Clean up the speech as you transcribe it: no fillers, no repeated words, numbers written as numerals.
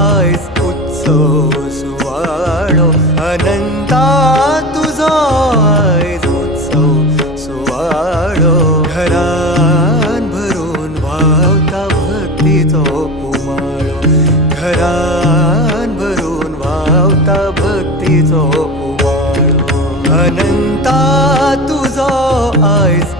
आयज उत्सव सुवाळो अनंता तुझो आयज उत्सव सुवाळो घरान भरून व्हांवता भक्तीचो उमाळो घरान भरून व्हांवता भक्तीचो उमाळो अनंता तुझो आयज